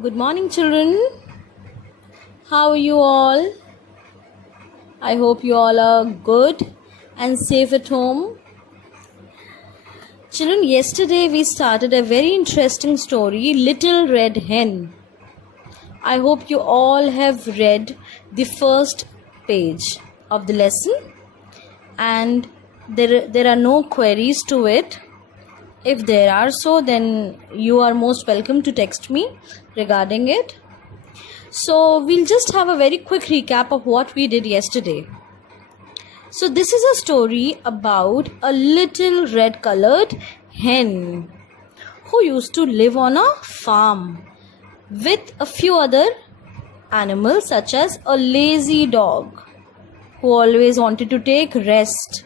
Good morning, children. How are you all? I hope you all are good and safe at home. Children, yesterday we started a very interesting story, Little Red Hen. I hope you all have read the first page of the lesson and there are no queries to it. If there are so, then you are most welcome to text me regarding it. So we'll just have a very quick recap of what we did yesterday. So this is a story about a little red colored hen who used to live on a farm with a few other animals such as a lazy dog who always wanted to take rest.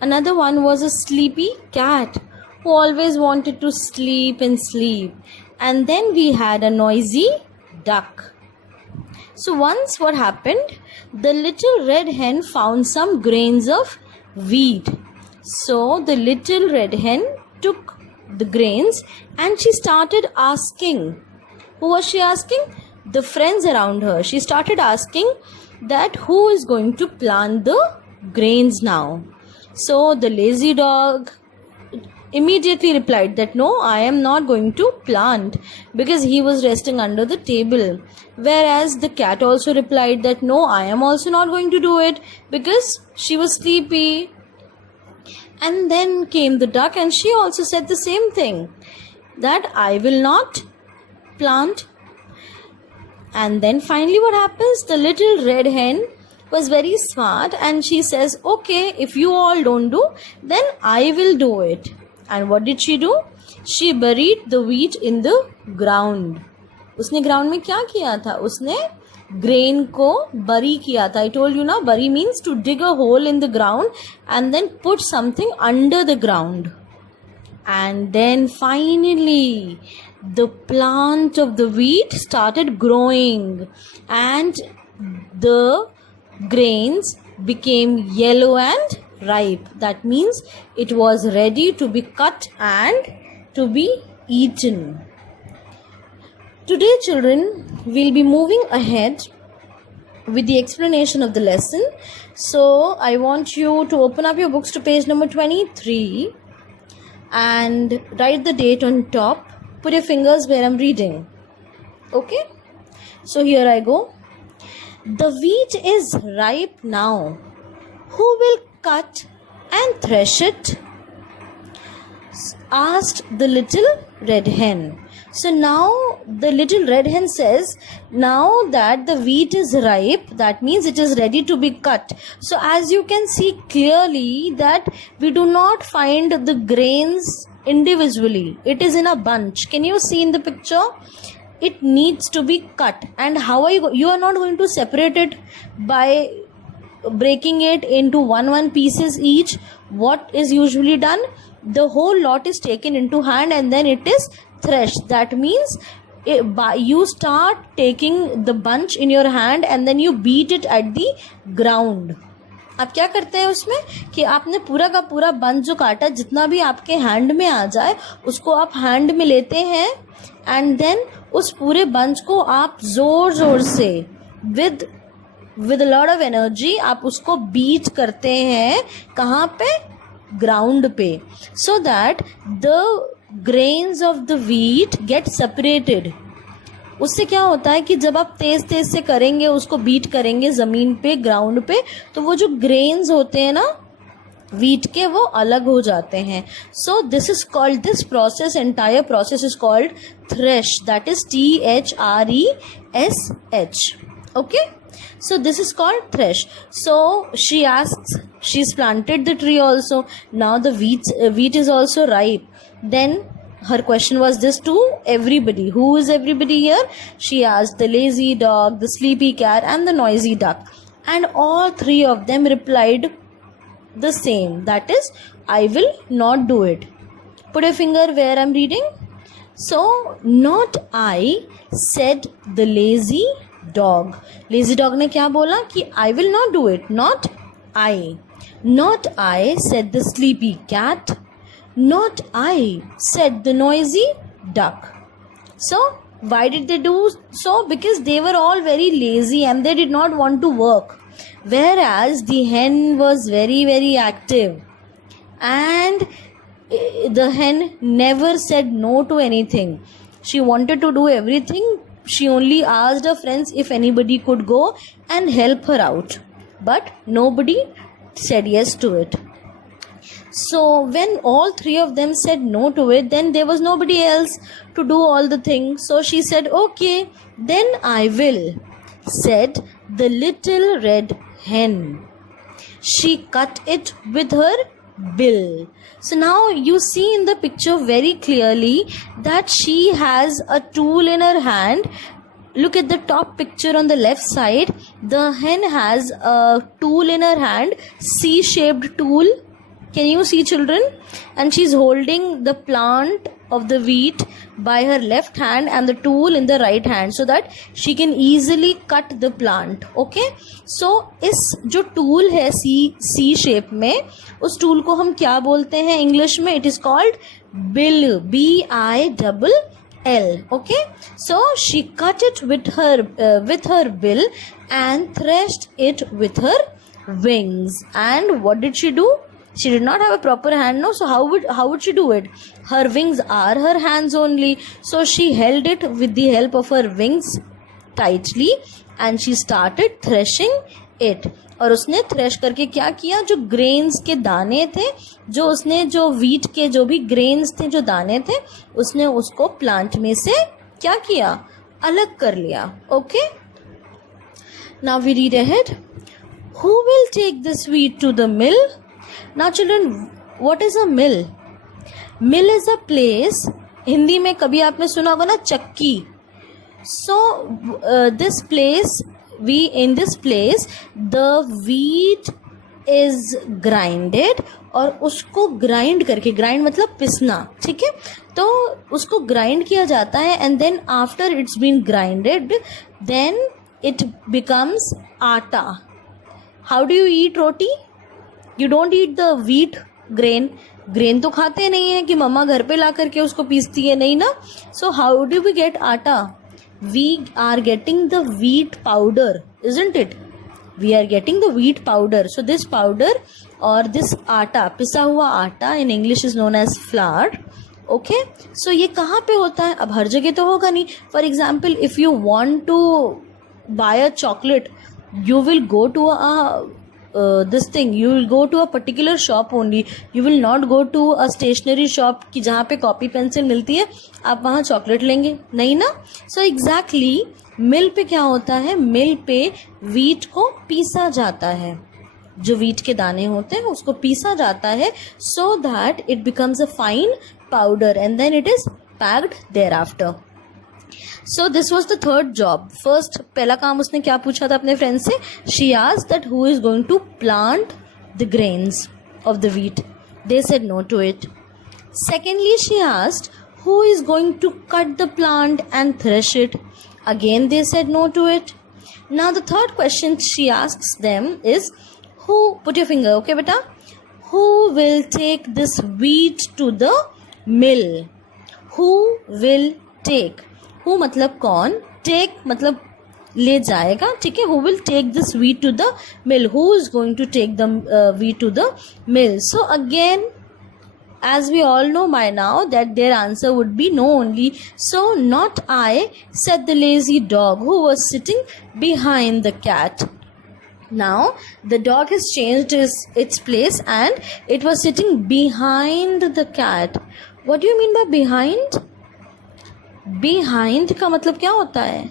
Another one was a sleepy cat who always wanted to sleep and sleep. And then we had a noisy duck. So once what happened? The little red hen found some grains of wheat. So the little red hen took the grains and she started asking. Who was she asking? The friends around her. She started asking that who is going to plant the grains now. So the lazy dog immediately replied that no, I am not going to plant, because he was resting under the table. Whereas the cat also replied that no, I am also not going to do it, because she was sleepy. And then came the duck and she also said the same thing, that I will not plant. And then finally what happens? The little red hen was very smart and she says, okay, if you all don't do, then I will do it. And what did she do? She buried the wheat in the ground. उसने ground में क्या किया था? उसने grain को bury किया था. I told you ना, bury means to dig a hole in the ground and then put something under the ground. And then finally, the plant of the wheat started growing and the grains became yellow and ripe. That means it was ready to be cut and to be eaten. Today, children, we'll be moving ahead with the explanation of the lesson. So I want you to open up your books to page number 23 and write the date on top. Put your fingers where I'm reading. Okay? So here I go. The wheat is ripe now. Who will cut and thresh it? Asked the little red hen. So now the little red hen says, now that the wheat is ripe, that means it is ready to be cut. So as you can see clearly that we do not find the grains individually. It is in a bunch. Can you see in the picture? It needs to be cut. And how are you are not going to separate it by breaking it into one pieces each. What is usually done? The whole lot is taken into hand and then it is threshed. That means you start taking the bunch in your hand and then you beat it at the ground. आप क्या करते हैं उसमें कि आपने पूरा का पूरा बंच जो काटा, जितना भी आपके हैंड में आ जाए उसको आप हैंड में लेते हैं एंड देन उस पूरे बंच को आप जोर जोर से with a lot of energy आप उसको बीट करते हैं. कहाँ पे? ग्राउंड पे. So that the grains of the wheat get separated. उससे क्या होता है कि जब आप तेज तेज से करेंगे, उसको बीट करेंगे जमीन पे, ग्राउंड पे, तो वो जो ग्रेन्स होते हैं ना wheat के, वो अलग हो जाते हैं. So this is called, this process, entire process is called thresh. That is THRESH. Okay? So this is called thresh. So she asks, she's planted the tree also. Now the wheat is also ripe. Then her question was this to everybody. Who is everybody here? She asked the lazy dog, the sleepy cat and the noisy duck. And all three of them replied the same. That is, I will not do it. Put a finger where I'm reading. So, not I, said the lazy dog. Lazy dog ने क्या बोला कि I will not do it. Not I. Not I, said the sleepy cat. Not I, said the noisy duck. So Why did they do so? Because they were all very lazy and they did not want to work. Whereas the hen was very, very active. And the hen never said no to anything. She wanted to do everything. She only asked her friends if anybody could go and help her out. But nobody said yes to it. So when all three of them said no to it, then there was nobody else to do all the things. So she said, okay, then I will, said the little red hen. She cut it with her bill. So now you see in the picture very clearly that she has a tool in her hand. Look at the top picture on the left side. The hen has a tool in her hand, C-shaped tool. Can you see, children? And she's holding the plant of the wheat by her left hand and the tool in the right hand so that she can easily cut the plant. Okay? So इस जो tool है C shape में, उस tool को हम क्या बोलते हैं English में? It is called bill. B-I-L-L. Okay? So she cut it with her bill and threshed it with her wings. And what did she do? She did not have a proper hand, no? So how would she do it? Her wings are her hands only. So she held it with the help of her wings tightly and she started threshing it. और उसने thresh करके क्या किया? जो grains के दाने थे, जो वीट के जो भी ग्रेन्स थे, जो दाने थे, उसने उसको प्लांट में से क्या किया? अलग कर लिया. Okay? Now we read ahead. Who will take this wheat to the mill? Now children, what is a mill? Mill is a place, Hindi में कभी आपने सुना होगा ना चक्की. So this place, in this place the wheat is grinded और उसको grind करके, ग्राइंड मतलब पिसना, ठीक है, तो उसको ग्राइंड किया जाता है and then after it's been grinded then it becomes आटा. How do you eat roti? You don't eat the wheat grain. Grain तो खाते नहीं है कि मम्मा घर पे ला करके उसको पीसती है, नहीं ना. So how do we get आटा? We are getting the wheat powder, isn't it? We are getting the wheat powder. So this powder or this आटा, पिसा हुआ आटा in English is known as flour. Okay? So ये कहाँ पे होता है? अब हर जगह तो होगा नहीं. For example, if you want to buy a chocolate, you will go to you will go to a particular shop only. You will not go to a stationery shop कि जहाँ पे कॉपी पेंसिल मिलती है आप वहाँ chocolate लेंगे, नहीं ना. So exactly मिल पे क्या होता है? मिल पे वीट को पीसा जाता है, जो वीट के दाने होते हैं उसको पीसा जाता है so that it becomes a fine powder and then it is packed thereafter. So this was the third job. First, पहला काम उसने क्या पूछा था अपने फ्रेंड से? She asked that who is going to plant the grains of the wheat. They said no to it. Secondly, she asked who is going to cut the plant and thresh it. Again, they said no to it. Now the third question she asks them is, who, put your finger, okay beta? Who will take this wheat to the mill? Who will take? Who मतलब कौन, take मतलब ले जाएगा, ठीक है. Who will take this wheat to the mill? Who is going to take the wheat to the mill? So again, as we all know by now that their answer would be no only. So not I, said the lazy dog who was sitting behind the cat. Now the dog has changed its place and it was sitting behind the cat. What do you mean by behind? Behind का मतलब क्या होता है?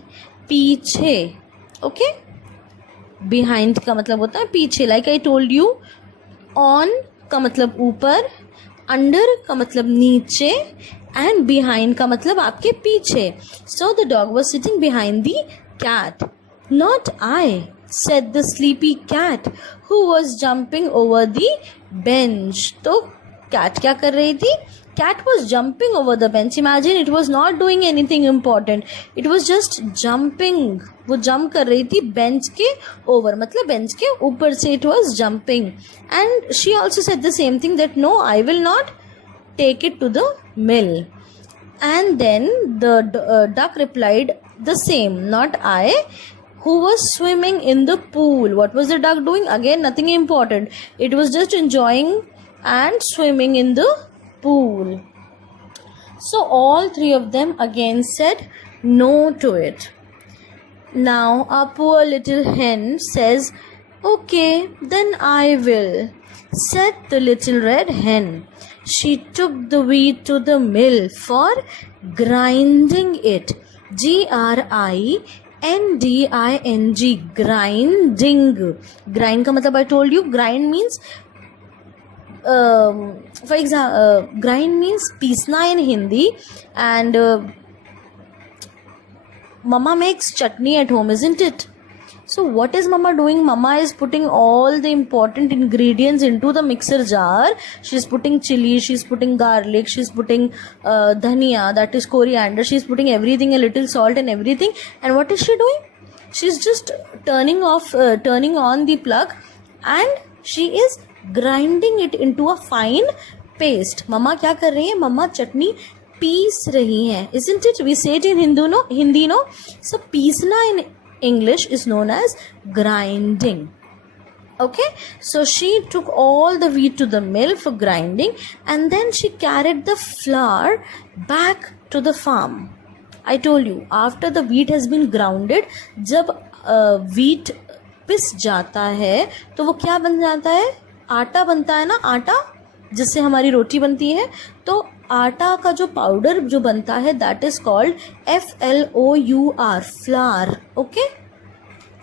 पीछे. Okay? Behind का मतलब होता है पीछे. Like I told you, on का मतलब ऊपर, under का मतलब नीचे and behind का मतलब आपके पीछे. So the dog was sitting behind the cat. Not I, said the sleepy cat who was jumping over the bench. तो cat क्या कर रही थी? Cat was jumping over the bench. Imagine, it was not doing anything important. It was just jumping. वो jump कर रही थी bench के over, मतलब bench के ऊपर से it was jumping. And she also said the same thing that no, I will not take it to the mill. And then the duck replied the same, not I, who was swimming in the pool. What was the duck doing? Again, nothing important. It was just enjoying and swimming in the pool. So all three of them again said no to it. Now our poor little hen says, okay, then I will, said the little red hen. She took the wheat to the mill for grinding it. Grinding. Grinding. Grind ka matlab I told you. Grind means, for example, grind means peesna in Hindi. And Mama makes chutney at home, isn't it? So what is Mama doing? Mama is putting all the important ingredients into the mixer jar. She's putting chili, she's putting garlic, she's putting dhania, that is coriander. She's putting everything, a little salt and everything. And what is she doing? She's just turning on the plug, and she is grinding it into a fine paste. Mama क्या कर रही है? Mama चटनी piece रही है, isn't it? We say it in Hindi, no? So पीसना in English is known as grinding. Okay, so she took all the wheat to the mill for grinding, and then she carried the flour back to the farm. I told you, after the wheat has been grounded, जब wheat पिस जाता है तो वो क्या बन जाता है? आटा बनता है ना, आटा जिससे हमारी रोटी बनती है. तो आटा का जो पाउडर जो बनता है, that is called FLOUR, flour. Okay,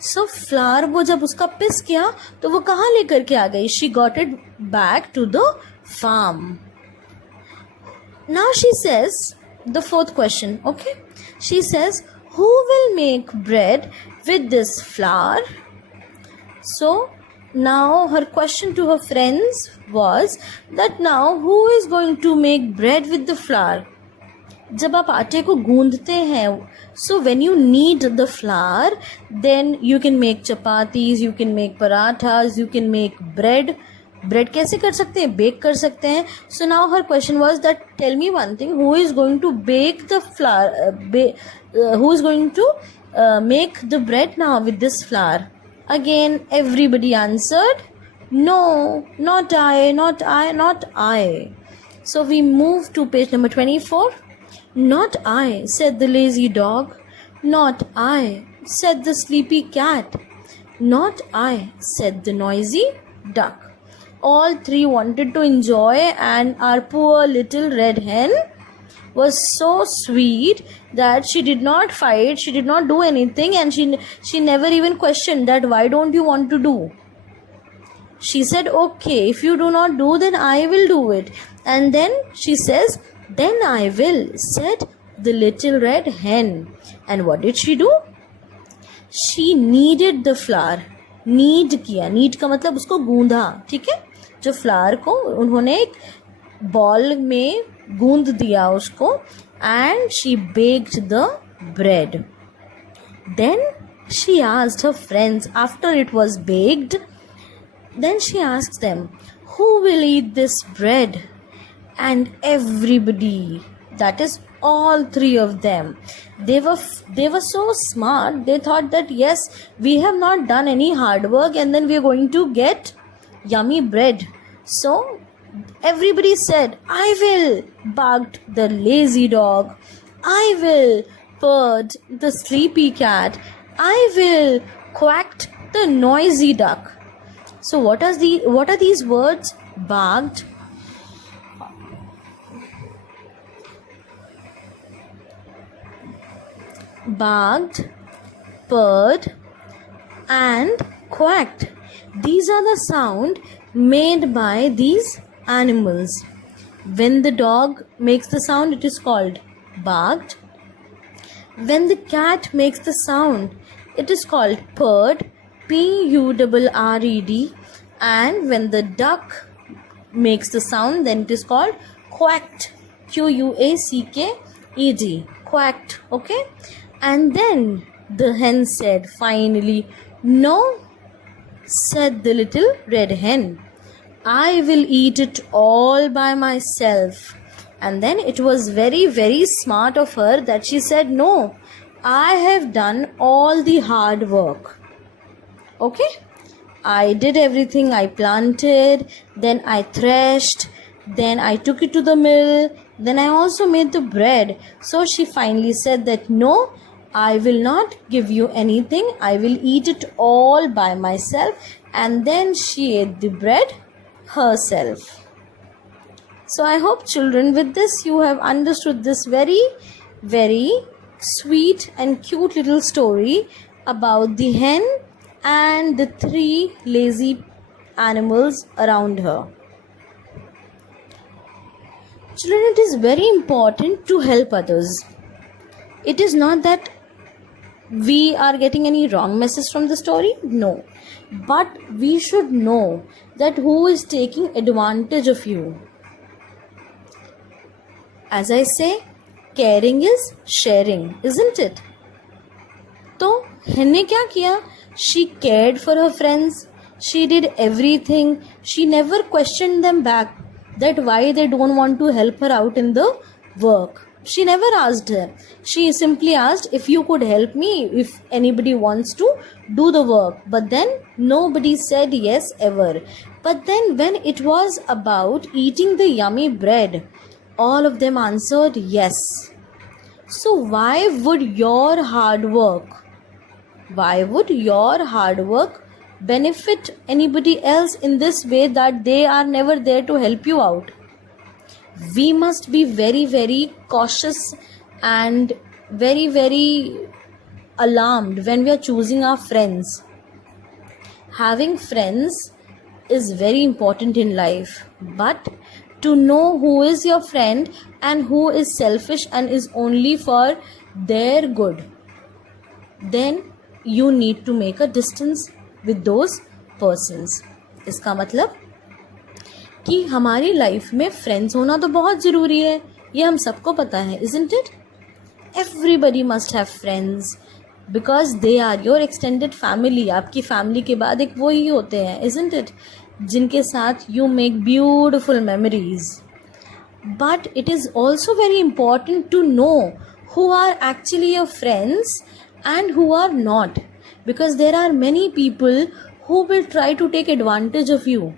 so flour वो जब उसका पिस किया तो वो कहाँ लेकर के आ गई? She got it back to the farm. Now she says the fourth question. Okay, she says who will make bread with this flour? So now her question to her friends was that now who is going to make bread with the flour? जब आप आटे को गूंदते हैं, so when you knead the flour, then you can make chapatis, you can make parathas, you can make bread. Bread कैसे कर सकते हैं? Bake कर सकते हैं. So now her question was that tell me one thing, who is going to bake the flour, who is going to make the bread now with this flour? Again everybody answered no, not I, not I, not I. So we move to page number 24. Not I, said the lazy dog. Not I, said the sleepy cat. Not I, said the noisy duck. All three wanted to enjoy, and our poor little red hen was so sweet that she did not fight, she did not do anything, and she never even questioned that why don't you want to do. She said, okay, if you do not do, then I will do it. And then she says, then I will, said the little red hen. And what did she do? She kneaded the flour. Need किया. Need का मतलब उसको गूंधा. ठीक है, जो flower को उन्होंने एक बॉल में गूंद दिया उसको. And she baked the bread. Then she asked her friends after it was baked. Then she asked them, who will eat this bread? And everybody, that is all three of them, they were so smart. They thought that yes, we have not done any hard work and then we are going to get yummy bread. So everybody said, I will, barked the lazy dog. I will, purred the sleepy cat. I will, quacked the noisy duck. So what are these words? Barked, purred, and quacked. These are the sound made by these animals. When the dog makes the sound, it is called barked. When the cat makes the sound, it is called purred, PURRED. And when the duck makes the sound, then it is called quacked, QUACKED, quacked. Okay, and then the hen said finally, no, said the little red hen, I will eat it all by myself. And then it was very, very smart of her that she said, no, I have done all the hard work. Okay? I did everything. I planted, then I threshed, then I took it to the mill, then I also made the bread. So she finally said that, no, I will not give you anything. I will eat it all by myself. And then she ate the bread herself. So I hope, children, with this you have understood this very, very sweet and cute little story about the hen and the 3 lazy animals around her. Children, it is very important to help others. It is not that we are getting any wrong message from the story, no. But we should know that who is taking advantage of you. As I say, caring is sharing, isn't it? तो hen ने क्या किया? She cared for her friends. She did everything. She never questioned them back that why they don't want to help her out in the work. She never asked her. She simply asked if you could help me, if anybody wants to do the work. But then nobody said yes ever. But then when it was about eating the yummy bread, all of them answered yes. So why would your hard work benefit anybody else in this way that they are never there to help you out? We must be very, very cautious and very, very alarmed when we are choosing our friends. Having friends is very important in life, but to know who is your friend and who is selfish and is only for their good, then you need to make a distance with those persons. इसका मतलब कि हमारी life में friends होना तो बहुत ज़रूरी है, ये हम सबको पता है, isn't it? Everybody must have friends because they are your extended family. आपकी फैमिली के बाद एक वो ही होते हैं, isn't it? जिनके साथ you make beautiful memories. But it is also very important to know who are actually your friends and who are not, because there are many people who will try to take advantage of you.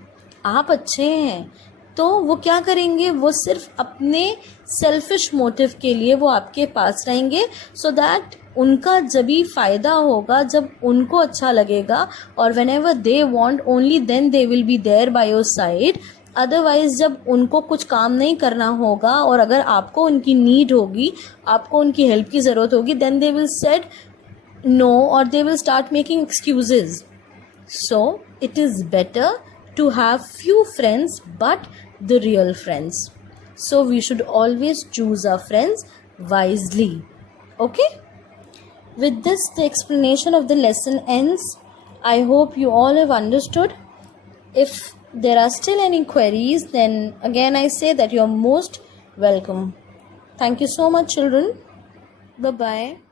आप अच्छे हैं तो वो क्या करेंगे, वो सिर्फ अपने सेल्फिश मोटिव के लिए वो आपके पास रहेंगे, सो दैट उनका जब भी फ़ायदा होगा, जब उनको अच्छा लगेगा, और whenever they want only then they will be there by your side. Otherwise जब उनको कुछ काम नहीं करना होगा और अगर आपको उनकी नीड होगी, आपको उनकी हेल्प की ज़रूरत होगी, then they will said no or they will start making excuses. So it is better to have few friends but the real friends. So we should always choose our friends wisely. Okay? With this, the explanation of the lesson ends. I hope you all have understood. If there are still any queries, then again I say that you are most welcome. Thank you so much, children. Bye-bye.